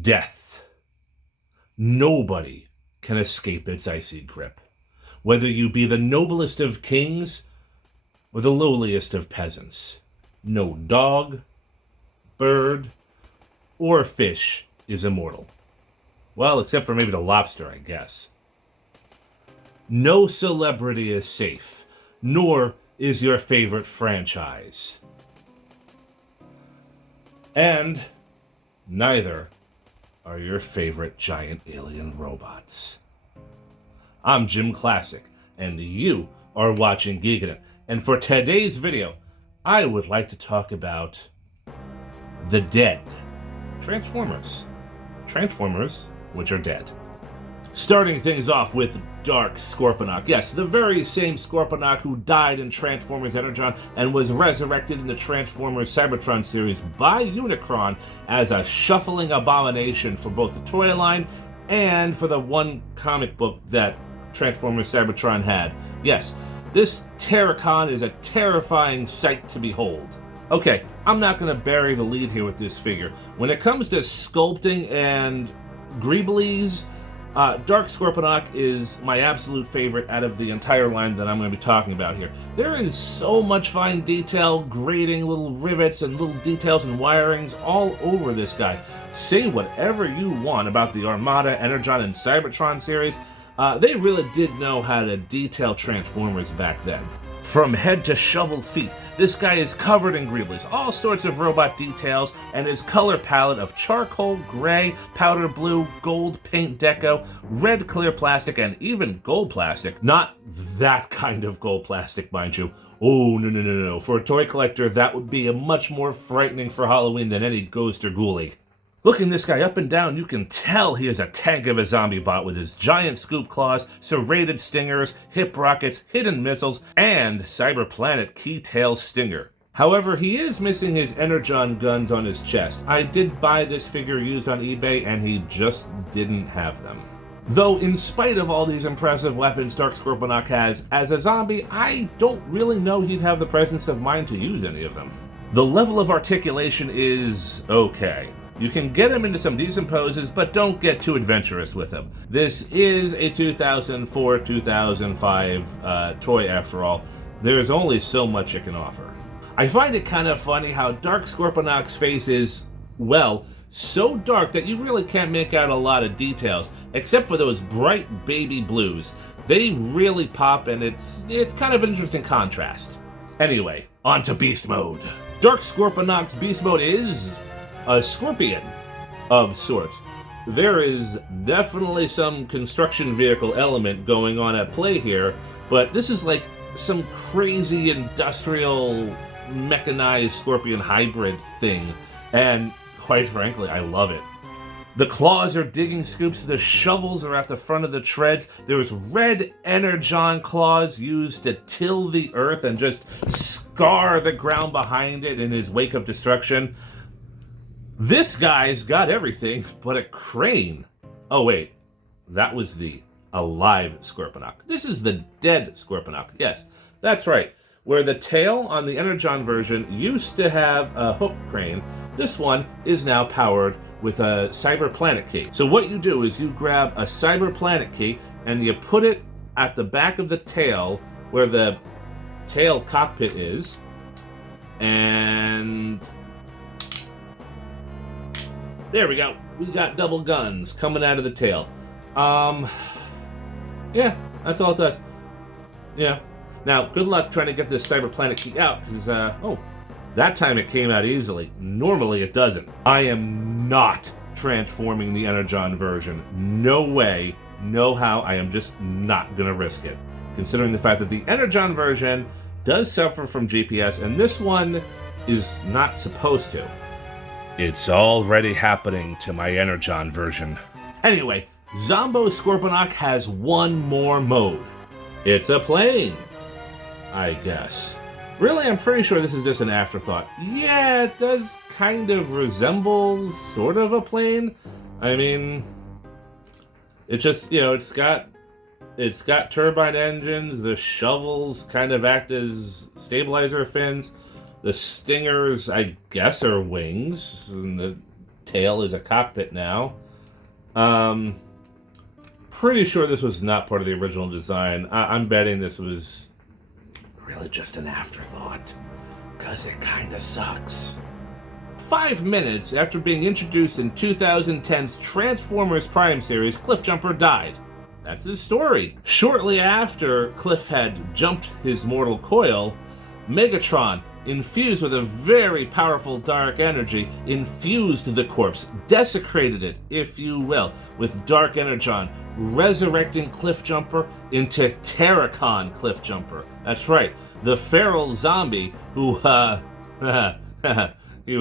Death. Nobody can escape its icy grip, whether you be the noblest of kings or the lowliest of peasants. No dog, bird, or fish is immortal. Well, except for maybe the lobster, I guess. No celebrity is safe, nor is your favorite franchise. And neither are your favorite giant alien robots. I'm JimClassic, and you are watching Geekin. And for today's video, I would like to talk about the dead. Transformers. Transformers which are dead. Starting things off with Dark Scorponok. Yes, the very same Scorponok who died in Transformers Energon and was resurrected in the Transformers Cybertron series by Unicron as a shuffling abomination for both the toy line and for the one comic book that Transformers Cybertron had. Yes, this Terrorcon is a terrifying sight to behold. Okay, I'm not going to bury the lead here with this figure. When it comes to sculpting and greeblies, Dark Scorponok is my absolute favorite out of the entire line that I'm going to be talking about here. There is so much fine detail, grading, little rivets, and little details and wirings all over this guy. Say whatever you want about the Armada, Energon, and Cybertron series. They really did know how to detail Transformers back then. From head to shovel feet, this guy is covered in greeblies, all sorts of robot details, and his color palette of charcoal, gray, powder blue, gold paint deco, red clear plastic, and even gold plastic. Not that kind of gold plastic, mind you. Oh, no. For a toy collector, that would be a much more frightening for Halloween than any ghost or ghoulie. Looking this guy up and down, you can tell he is a tank of a zombie bot with his giant scoop claws, serrated stingers, hip rockets, hidden missiles, and Cyberplanet key-tail stinger. However, he is missing his Energon guns on his chest. I did buy this figure used on eBay, and he just didn't have them. Though, in spite of all these impressive weapons Dark Scorponok has, as a zombie, I don't really know he'd have the presence of mind to use any of them. The level of articulation is okay. You can get him into some decent poses, but don't get too adventurous with him. This is a 2004-2005 toy after all. There's only so much it can offer. I find it kind of funny how Dark Scorponok's face is, well, so dark that you really can't make out a lot of details, except for those bright baby blues. They really pop, and it's kind of an interesting contrast. Anyway, on to Beast Mode. Dark Scorponok's Beast Mode is a scorpion of sorts. There is definitely some construction vehicle element going on at play here, but this is like some crazy industrial mechanized scorpion hybrid thing, and quite frankly, I love it. The claws are digging scoops, the shovels are at the front of the treads, there's red energon claws used to till the earth and just scar the ground behind it in his wake of destruction. This guy's got everything but a crane. Oh wait, that was the alive Scorponok. This is the dead Scorponok. Yes, that's right. Where the tail on the Energon version used to have a hook crane, this one is now powered with a Cyberplanet key. So what you do is you grab a Cyberplanet key and you put it at the back of the tail where the tail cockpit is, and there we go. We got double guns coming out of the tail. Yeah, that's all it does. Yeah. Now, good luck trying to get this Cyberplanet key out, because, that time it came out easily. Normally it doesn't. I am not transforming the Energon version. No way, no how. I am just not gonna risk it, considering the fact that the Energon version does suffer from GPS, and this one is not supposed to. It's already happening to my Energon version. Anyway, Zombo Scorponok has one more mode. It's a plane, I guess. Really, I'm pretty sure this is just an afterthought. Yeah, it does kind of resemble sort of a plane. I mean, it just, it's got turbine engines, the shovels kind of act as stabilizer fins. The stingers, I guess, are wings, and the tail is a cockpit now. Pretty sure this was not part of the original design. I'm betting this was really just an afterthought, because it kind of sucks. 5 minutes after being introduced in 2010's Transformers Prime series, Cliffjumper died. That's his story. Shortly after Cliff had jumped his mortal coil, Megatron, infused with a very powerful dark energy, infused the corpse, desecrated it, if you will, with dark energon, resurrecting Cliffjumper into Terrorcon Cliffjumper. That's right, the feral zombie who, he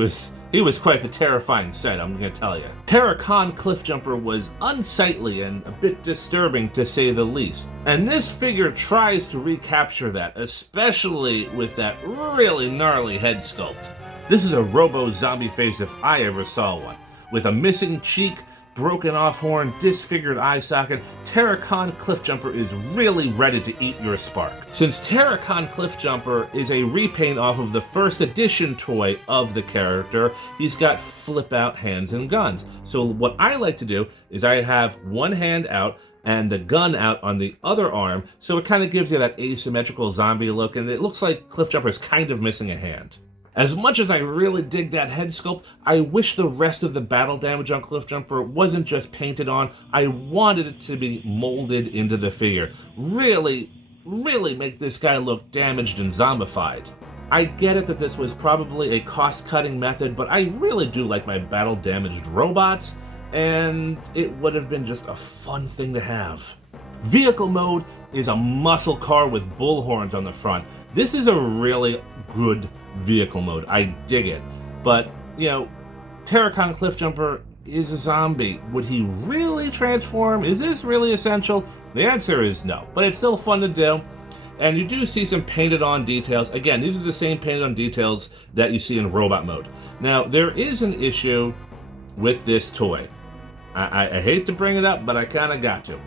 was quite the terrifying sight, I'm gonna tell you. Terrorcon Cliffjumper was unsightly and a bit disturbing, to say the least. And this figure tries to recapture that, especially with that really gnarly head sculpt. This is a robo-zombie face if I ever saw one. With a missing cheek, broken off horn, disfigured eye socket, Terrorcon Cliffjumper is really ready to eat your spark. Since Terrorcon Cliffjumper is a repaint off of the first edition toy of the character, he's got flip-out hands and guns. So what I like to do is I have one hand out and the gun out on the other arm, so it kind of gives you that asymmetrical zombie look, and it looks like Cliffjumper is kind of missing a hand. As much as I really dig that head sculpt, I wish the rest of the battle damage on Cliffjumper wasn't just painted on. I wanted it to be molded into the figure. Really make this guy look damaged and zombified. I get it that this was probably a cost-cutting method, but I really do like my battle-damaged robots, and it would have been just a fun thing to have. Vehicle mode is a muscle car with bull horns on the front. This is a really good vehicle mode. I dig it. But, you know, Terrorcon Cliffjumper is a zombie. Would he really transform? Is this really essential? The answer is no, but it's still fun to do. And you do see some painted on details. Again, these are the same painted on details that you see in robot mode. Now, there is an issue with this toy. I hate to bring it up, but I kind of got to.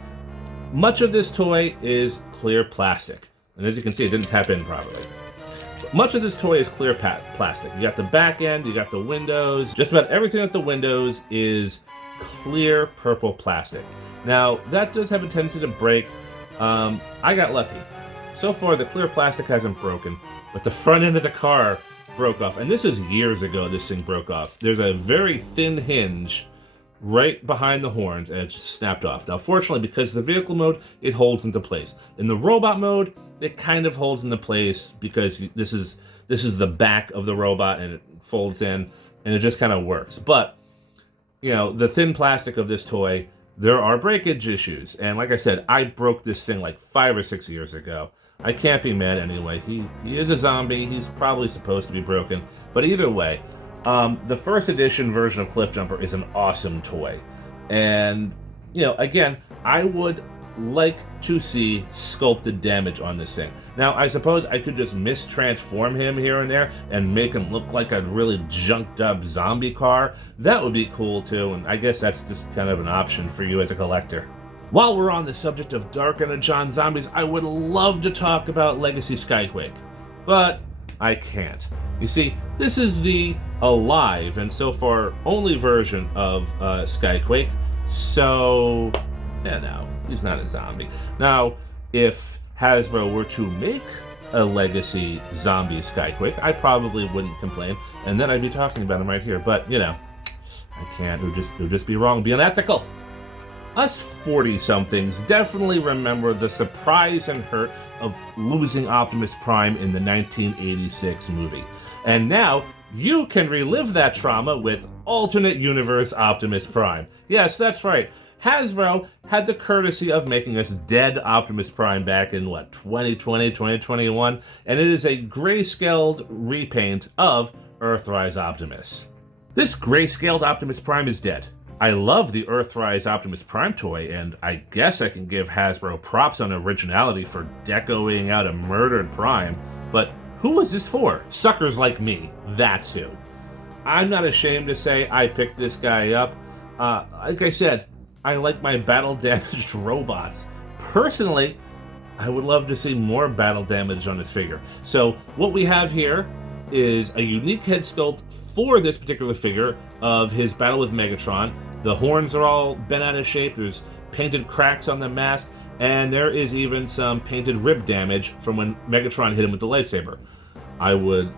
Much of this toy is clear plastic. And as you can see, it didn't tap in properly. Much of this toy is clear plastic. You got the back end, you got the windows. Just about everything at the windows is clear purple plastic. Now, that does have a tendency to break. I got lucky. So far, the clear plastic hasn't broken, but the front end of the car broke off. And this is years ago this thing broke off. There's a very thin hinge right behind the horns, and it just snapped off. Now, fortunately, because of the vehicle mode, it holds into place. In the robot mode, it kind of holds into place because this is the back of the robot, and it folds in, and it just kind of works. But, you know, the thin plastic of this toy, there are breakage issues. And like I said, I broke this thing like 5 or 6 years ago. I can't be mad anyway. He is a zombie. He's probably supposed to be broken. But either way, the first edition version of Cliffjumper is an awesome toy. And, you know, again, I would like to see sculpted damage on this thing. Now, I suppose I could just mistransform him here and there and make him look like a really junked up zombie car. That would be cool too, and I guess that's just kind of an option for you as a collector. While we're on the subject of Dark Energon zombies, I would love to talk about Legacy Skyquake, but I can't. You see, this is the alive and so far only version of Skyquake, so yeah, no, he's not a zombie. Now, if Hasbro were to make a Legacy zombie Skyquake, I probably wouldn't complain, and then I'd be talking about him right here, but, you know, I can't. It would just be wrong, be unethical. Us 40-somethings definitely remember the surprise and hurt of losing Optimus Prime in the 1986 movie. And now, you can relive that trauma with alternate universe Optimus Prime. Yes, that's right. Hasbro had the courtesy of making us dead Optimus Prime back in, 2020, 2021? And it is a grayscaled repaint of Earthrise Optimus. This grayscaled Optimus Prime is dead. I love the Earthrise Optimus Prime toy, and I guess I can give Hasbro props on originality for decoing out a murdered Prime, but who is this for? Suckers like me, that's who. I'm not ashamed to say I picked this guy up. Like I said, I like my battle-damaged robots. Personally, I would love to see more battle damage on this figure. So what we have here is a unique head sculpt for this particular figure of his battle with Megatron. The horns are all bent out of shape, there's painted cracks on the mask, and there is even some painted rib damage from when Megatron hit him with the lightsaber. I would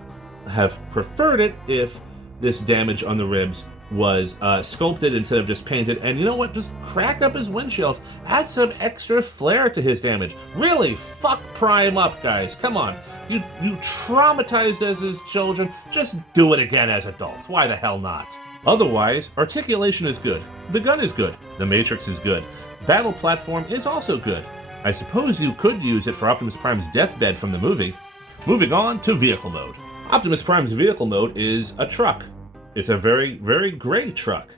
have preferred it if this damage on the ribs was sculpted instead of just painted. And you know what? Just crack up his windshield. Add some extra flair to his damage. Really, fuck Prime up, guys. Come on. You traumatized us as children. Just do it again as adults. Why the hell not? Otherwise, articulation is good. The gun is good. The Matrix is good. Battle platform is also good. I suppose you could use it for Optimus Prime's deathbed from the movie. Moving on to vehicle mode. Optimus Prime's vehicle mode is a truck. It's a very, very gray truck.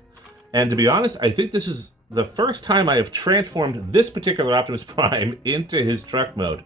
And to be honest, I think this is the first time I have transformed this particular Optimus Prime into his truck mode.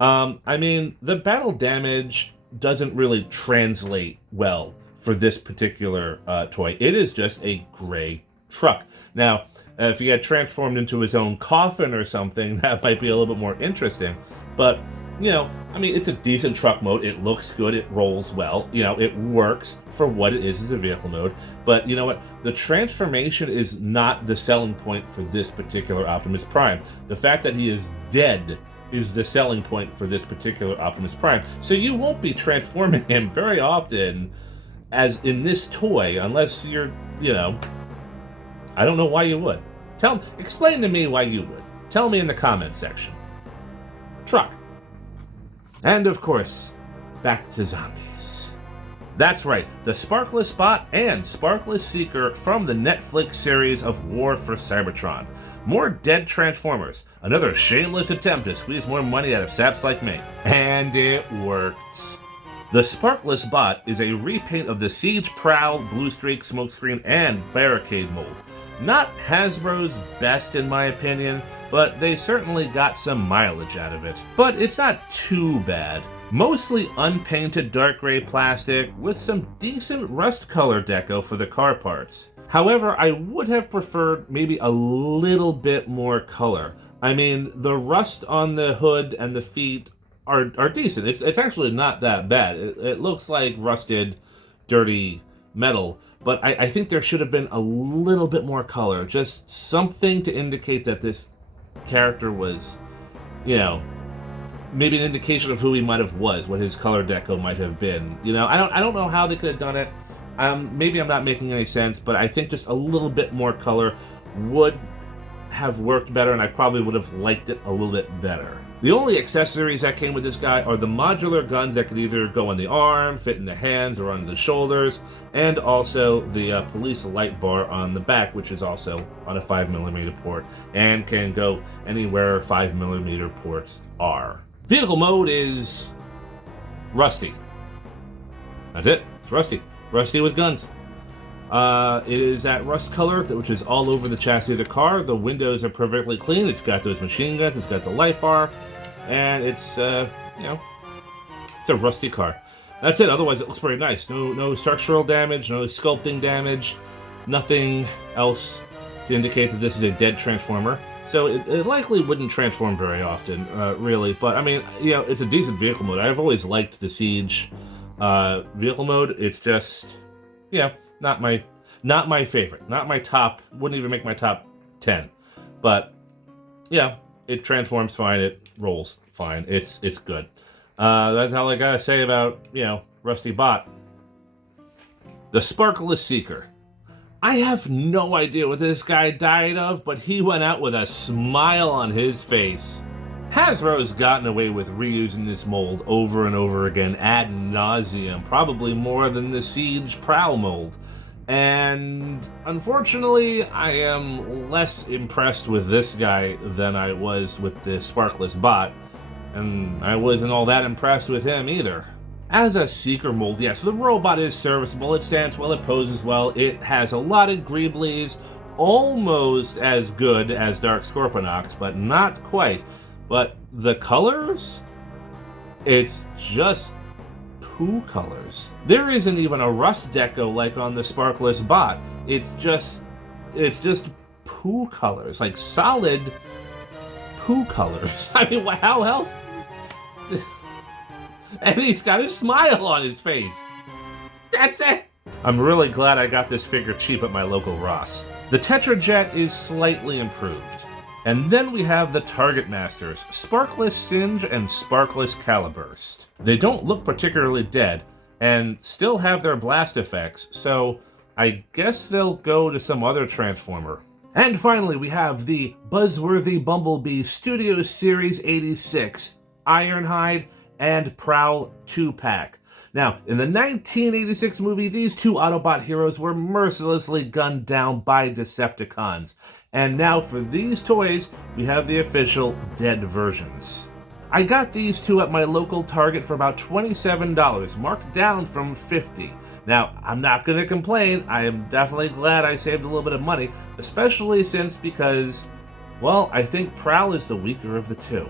I mean, the battle damage doesn't really translate well for this particular toy. It is just a gray truck. Now, if he had transformed into his own coffin or something, that might be a little bit more interesting. But, you know, I mean, it's a decent truck mode. It looks good. It rolls well. You know, it works for what it is as a vehicle mode. But you know what? The transformation is not the selling point for this particular Optimus Prime. The fact that he is dead is the selling point for this particular Optimus Prime. So you won't be transforming him very often as in this toy, unless you're, you know, I don't know why you would. Explain to me why you would. Tell me in the comments section. Truck. And of course, back to zombies. That's right, the Sparkless Bot and Sparkless Seeker from the Netflix series of War for Cybertron. More dead Transformers. Another shameless attempt to squeeze more money out of saps like me. And it worked. The Sparkless Bot is a repaint of the Siege, Prowl, Blue Streak, Smokescreen, and Barricade mold. Not Hasbro's best in my opinion, but they certainly got some mileage out of it. But it's not too bad. Mostly unpainted dark gray plastic with some decent rust color deco for the car parts. However, I would have preferred maybe a little bit more color. I mean, the rust on the hood and the feet are decent. It's actually not that bad. It looks like rusted, dirty metal, but I think there should have been a little bit more color. Just something to indicate that this character was, you know, maybe an indication of who he might have was, what his color deco might have been. You know, I don't know how they could have done it. Maybe I'm not making any sense, but I think just a little bit more color would have worked better, and I probably would have liked it a little bit better. The only accessories that came with this guy are the modular guns that could either go on the arm, fit in the hands, or on the shoulders, and also the police light bar on the back, which is also on a 5mm port, and can go anywhere 5mm ports are. Vehicle mode is rusty. That's it. It's rusty. Rusty with guns. It is that rust color, which is all over the chassis of the car. The windows are perfectly clean. It's got those machine guns. It's got the light bar. And it's, you know, it's a rusty car. That's it. Otherwise, it looks pretty nice. No structural damage, no sculpting damage, nothing else to indicate that this is a dead Transformer. So it likely wouldn't transform very often, really. But, I mean, you know, it's a decent vehicle mode. I've always liked the Siege vehicle mode. It's just, you know, not my favorite. Not my top, wouldn't even make my top 10. But, yeah, it transforms fine. It rolls fine. It's good. That's all I gotta say about, you know, Rusty Bot. The Sparkless Seeker. I have no idea what this guy died of, but he went out with a smile on his face. Hasbro's gotten away with reusing this mold over and over again ad nauseum, probably more than the Siege Prowl mold. And unfortunately, I am less impressed with this guy than I was with the Sparkless Bot, and I wasn't all that impressed with him either. As a Seeker mold, yes, the robot is serviceable, it stands well, it poses well, it has a lot of greeblies, almost as good as Dark Scorponoks, but not quite. But the colors? It's just poo colors. There isn't even a rust deco like on the Sparkless Bot. It's just poo colors, like solid poo colors. I mean, how else? And he's got a smile on his face. That's it! I'm really glad I got this figure cheap at my local Ross. The Tetrajet is slightly improved. And then we have the Target Masters, Sparkless Singe and Sparkless Caliburst. They don't look particularly dead, and still have their blast effects, so I guess they'll go to some other Transformer. And finally, we have the Buzzworthy Bumblebee Studio Series 86, Ironhide, and Prowl 2-pack. Now, in the 1986 movie, these two Autobot heroes were mercilessly gunned down by Decepticons. And now for these toys, we have the official dead versions. I got these two at my local Target for about $27, marked down from $50. Now, I'm not going to complain. I am definitely glad I saved a little bit of money, especially because, well, I think Prowl is the weaker of the two.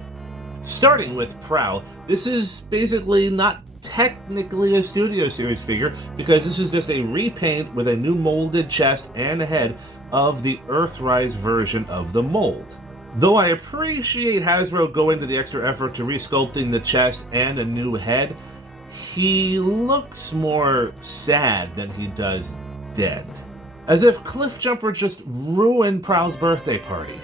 Starting with Prowl, this is basically not technically a Studio Series figure because this is just a repaint with a new molded chest and head of the Earthrise version of the mold. Though I appreciate Hasbro going to the extra effort to resculpting the chest and a new head, he looks more sad than he does dead. As if Cliffjumper just ruined Prowl's birthday party.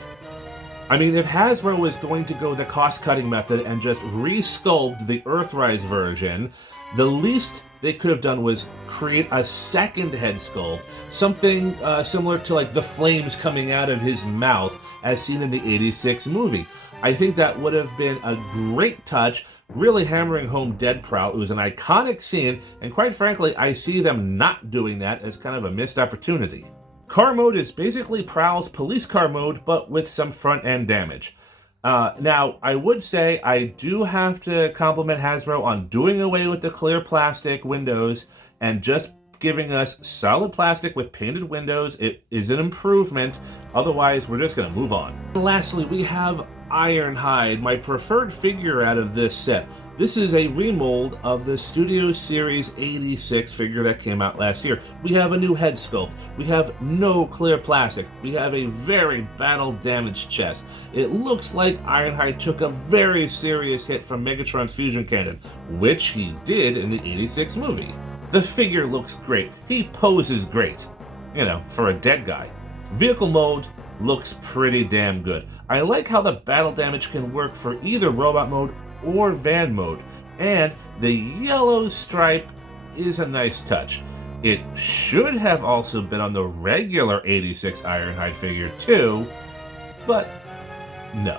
I mean, if Hasbro was going to go the cost-cutting method and just re-sculpt the Earthrise version, the least they could have done was create a second head sculpt, something similar to like the flames coming out of his mouth as seen in the 86 movie. I think that would have been a great touch, really hammering home Dead Prowl. It was an iconic scene, and quite frankly, I see them not doing that as kind of a missed opportunity. Car mode is basically Prowl's police car mode, but with some front-end damage. Now, I would say I do have to compliment Hasbro on doing away with the clear plastic windows and just giving us solid plastic with painted windows. It is an improvement. Otherwise, we're just going to move on. And lastly, we have Ironhide, my preferred figure out of this set. This is a remold of the Studio Series 86 figure that came out last year. We have a new head sculpt. We have no clear plastic. We have a very battle-damaged chest. It looks like Ironhide took a very serious hit from Megatron's fusion cannon, which he did in the 86 movie. The figure looks great. He poses great, you know, for a dead guy. Vehicle mode looks pretty damn good. I like how the battle damage can work for either robot mode or van mode, and the yellow stripe is a nice touch. It should have also been on the regular 86 Ironhide figure too, but no.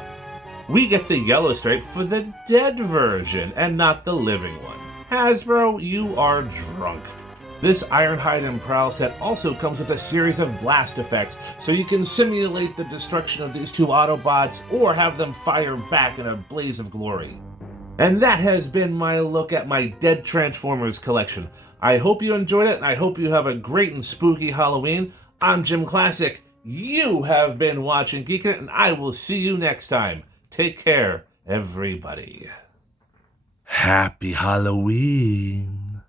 We get the yellow stripe for the dead version and not the living one. Hasbro, you are drunk. This Ironhide and Prowl set also comes with a series of blast effects, so you can simulate the destruction of these two Autobots or have them fire back in a blaze of glory. And that has been my look at my Dead Transformers collection. I hope you enjoyed it, and I hope you have a great and spooky Halloween. I'm JimClassic. You have been watching Geekin, and I will see you next time. Take care, everybody. Happy Halloween.